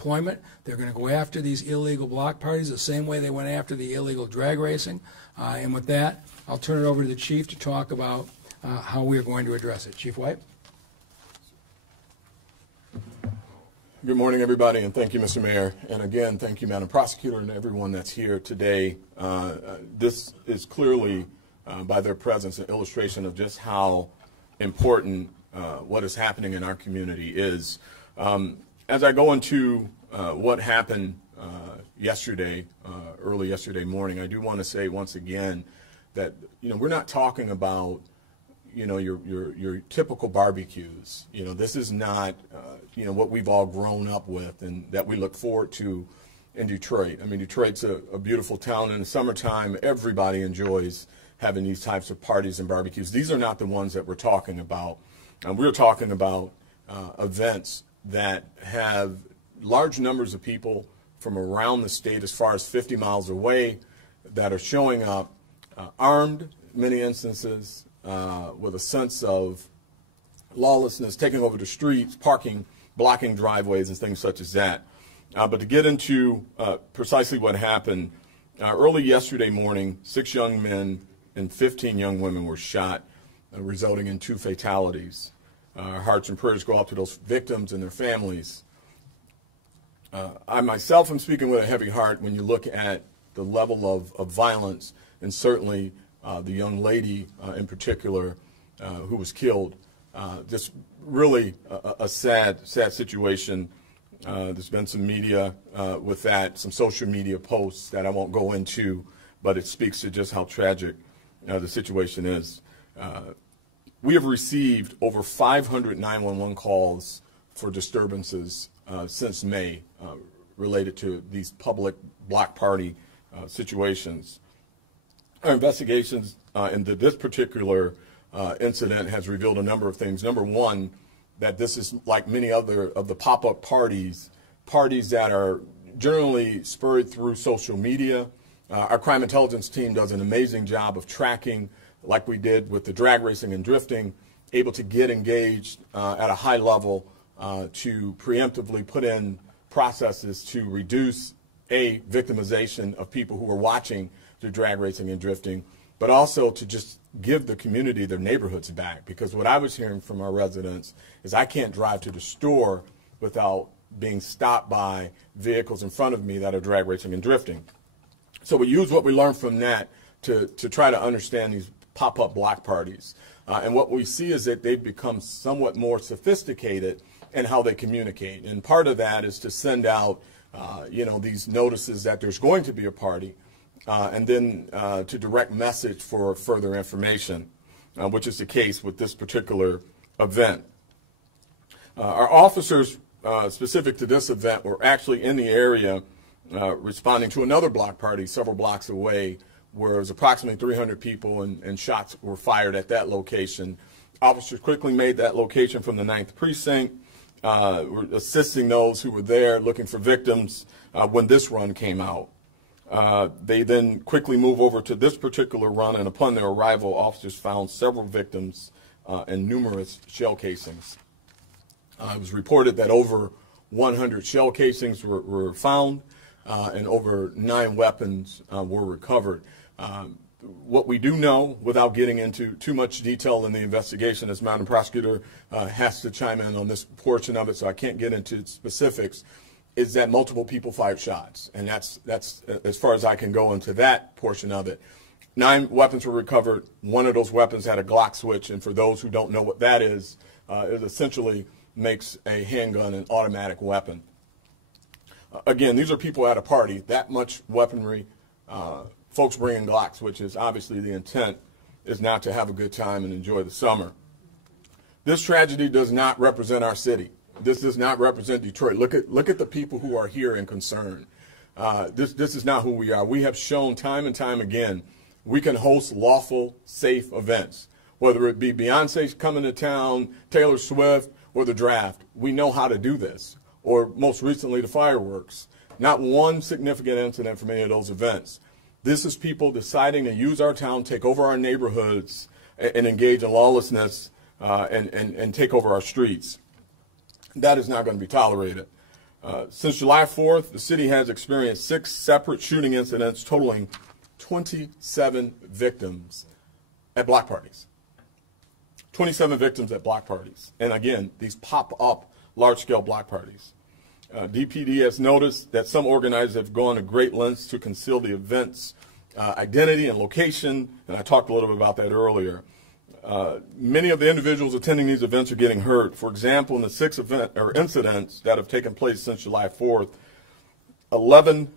deployment. They're going to go after these illegal block parties the same way they went after the illegal drag racing. And with that, I'll turn it over to the Chief to talk about how we are going to address it. Chief White. Good morning, everybody, and thank you, Mr. Mayor. And again, thank you, Madam Prosecutor, and everyone that's here today. This is clearly, by their presence, an illustration of just how important what is happening in our community is. As I go into what happened yesterday, early yesterday morning, I do want to say once again that we're not talking about your typical barbecues. This is not what we've all grown up with and that we look forward to in Detroit. I mean, Detroit's a beautiful town. In the summertime, everybody enjoys having these types of parties and barbecues. These are not the ones that we're talking about. We're talking about events that have large numbers of people from around the state, as far as 50 miles away, that are showing up armed, in many instances, with a sense of lawlessness, taking over the streets, parking, blocking driveways, and things such as that. But to get into precisely what happened, early yesterday morning, 6 young men and 15 young women were shot, resulting in 2 fatalities. Our hearts and prayers go out to those victims and their families. I myself am speaking with a heavy heart when you look at the level of violence, and certainly the young lady in particular who was killed. Just really a sad situation. There's been some media with that, some social media posts that I won't go into, but it speaks to just how tragic the situation is. We have received over 500 911 calls for disturbances since May related to these public block party situations. Our investigations into this particular incident has revealed a number of things. Number one, that this is like many other of the pop-up parties that are generally spurred through social media. Our crime intelligence team does an amazing job of tracking, like we did with the drag racing and drifting, able to get engaged at a high level to preemptively put in processes to reduce victimization of people who are watching the drag racing and drifting, but also to just give the community their neighborhoods back. Because what I was hearing from our residents is I can't drive to the store without being stopped by vehicles in front of me that are drag racing and drifting. So we use what we learned from that to try to understand these pop-up block parties. And what we see is that they've become somewhat more sophisticated in how they communicate. And part of that is to send out, these notices that there's going to be a party, and then to direct message for further information, which is the case with this particular event. Our officers specific to this event were actually in the area responding to another block party several blocks away, where it was approximately 300 people and shots were fired at that location. Officers quickly made that location from the 9th Precinct, were assisting those who were there looking for victims when this run came out. They then quickly move over to this particular run, and upon their arrival, officers found several victims and numerous shell casings. It was reported that over 100 shell casings were found, and over 9 weapons were recovered. What we do know, without getting into too much detail in the investigation, as Madam Prosecutor has to chime in on this portion of it, so I can't get into specifics, is that multiple people fired shots, and that's as far as I can go into that portion of it. 9 weapons were recovered. One of those weapons had a Glock switch, and for those who don't know what that is, it essentially makes a handgun an automatic weapon. Again, these are people at a party. That much weaponry, folks bringing Glock switches. Obviously, the intent is not to have a good time and enjoy the summer. This tragedy does not represent our city. This does not represent Detroit. Look at the people who are here and concerned. This is not who we are. We have shown time and time again we can host lawful, safe events, whether it be Beyonce coming to town, Taylor Swift, or the draft. We know how to do this, or most recently the fireworks. Not one significant incident from any of those events. This is people deciding to use our town, take over our neighborhoods, and engage in lawlessness and take over our streets. That is not going to be tolerated. Since July 4th, the city has experienced 6 separate shooting incidents totaling 27 victims at block parties. 27 victims at block parties. And again, these pop-up large-scale block parties. DPD has noticed that some organizers have gone to great lengths to conceal the event's identity and location, and I talked a little bit about that earlier. Many of the individuals attending these events are getting hurt. For example, in the 6 incidents that have taken place since July 4th, 11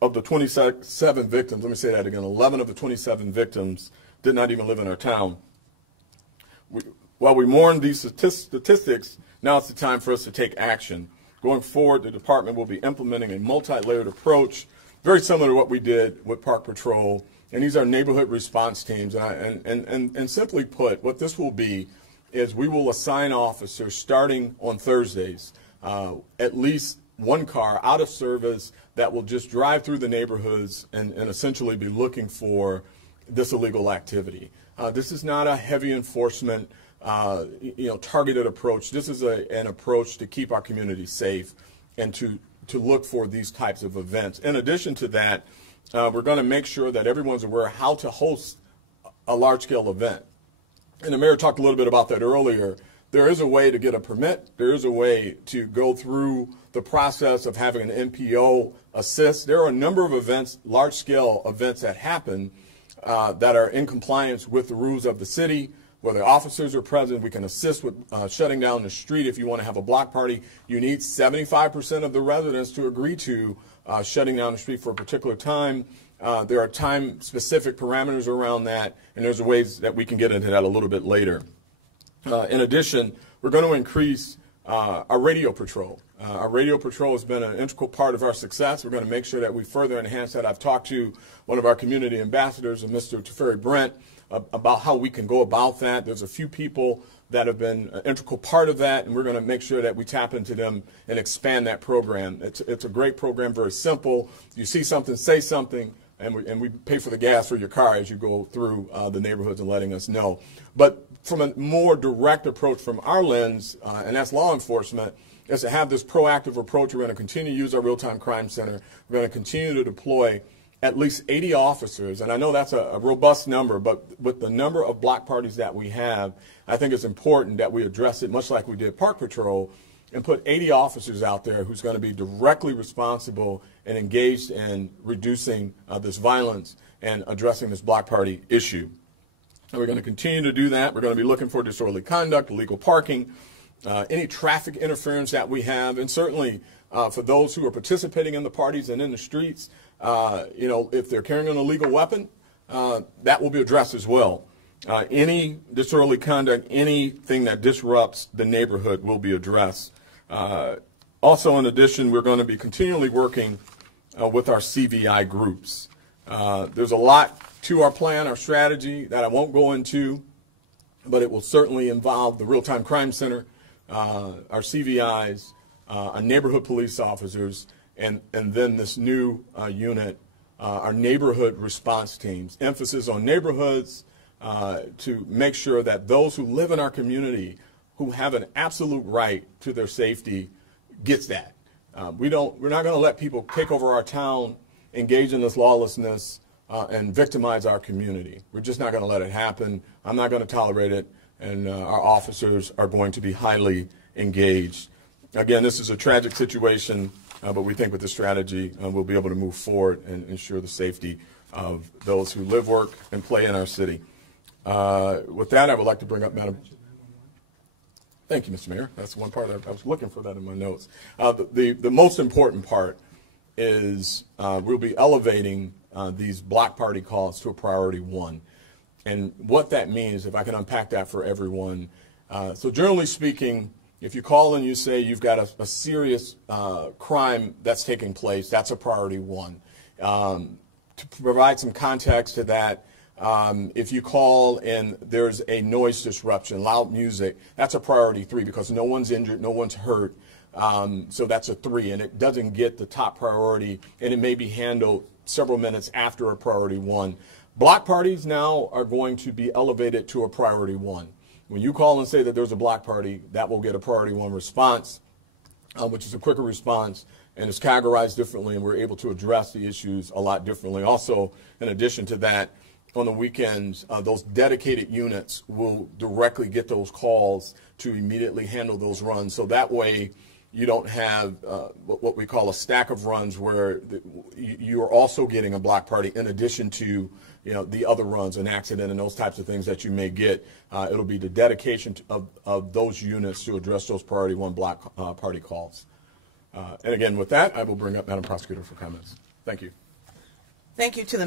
of the 27 victims, let me say that again, 11 of the 27 victims did not even live in our town. While we mourn these statistics, now it's the time for us to take action. Going forward, the department will be implementing a multi-layered approach, very similar to what we did with Park Patrol. And these are neighborhood response teams. And simply put, what this will be is we will assign officers starting on Thursdays, at least one car out of service that will just drive through the neighborhoods and essentially be looking for this illegal activity. This is not a heavy enforcement targeted approach. This is an approach to keep our community safe and to look for these types of events. In addition to that, we're going to make sure that everyone's aware how to host a large-scale event. And the mayor talked a little bit about that earlier. There is a way to get a permit. There is a way to go through the process of having an NPO assist. There are a number of events, large-scale events that happen that are in compliance with the rules of the city. Whether officers are present, we can assist with shutting down the street. If you want to have a block party, you need 75% of the residents to agree to shutting down the street for a particular time. There are time-specific parameters around that, and there's ways that we can get into that a little bit later. In addition, we're going to increase our radio patrol. Our radio patrol has been an integral part of our success. We're going to make sure that we further enhance that. I've talked to one of our community ambassadors, Mr. Teferi Brent, about how we can go about that. There's a few people that have been an integral part of that, and we're going to make sure that we tap into them and expand that program. It's a great program, very simple. You see something, say something, and we pay for the gas for your car as you go through the neighborhoods and letting us know. But from a more direct approach from our lens, and that's law enforcement, is to have this proactive approach. We're going to continue to use our real-time crime center. We're going to continue to deploy at least 80 officers, and I know that's a robust number, but with the number of block parties that we have, I think it's important that we address it much like we did Park Patrol and put 80 officers out there who's going to be directly responsible and engaged in reducing this violence and addressing this block party issue. And we're going to continue to do that. We're going to be looking for disorderly conduct, illegal parking, any traffic interference that we have, and certainly for those who are participating in the parties and in the streets, if they're carrying an illegal weapon, that will be addressed as well. Any disorderly conduct, anything that disrupts the neighborhood will be addressed. Also, in addition, we're going to be continually working with our CVI groups. There's a lot to our plan, our strategy, that I won't go into, but it will certainly involve the Real-Time Crime Center, our CVIs, our neighborhood police officers, and then this new unit, our neighborhood response teams. Emphasis on neighborhoods to make sure that those who live in our community who have an absolute right to their safety gets that. We're not going to let people take over our town, engage in this lawlessness, and victimize our community. We're just not going to let it happen. I'm not going to tolerate it, and our officers are going to be highly engaged. Again, this is a tragic situation, but we think with the strategy we'll be able to move forward and ensure the safety of those who live, work, and play in our city. With that, I would like to bring up Madam. Thank you, Mr. Mayor. That's one part I was looking for that in my notes. The most important part is we'll be elevating these block party calls to a priority 1. And what that means, if I can unpack that for everyone. So generally speaking, if you call and you say you've got a serious crime that's taking place, that's a priority 1. To provide some context to that, if you call and there's a noise disruption, loud music, that's a priority 3 because no one's injured, no one's hurt. So that's a 3, and it doesn't get the top priority, and it may be handled several minutes after a priority 1. Block parties now are going to be elevated to a priority 1. When you call and say that there's a block party, that will get a priority 1 response. which is a quicker response, and it's categorized differently, and we're able to address the issues a lot differently. Also, in addition to that, on the weekends, those dedicated units will directly get those calls to immediately handle those runs. So that way, you don't have what we call a stack of runs where you are also getting a block party in addition to the other runs, an accident, and those types of things that you may get. It'll be the dedication of those units to address those priority one block party calls. And again, with that, I will bring up Madam Prosecutor for comments. Thank you. Thank you to the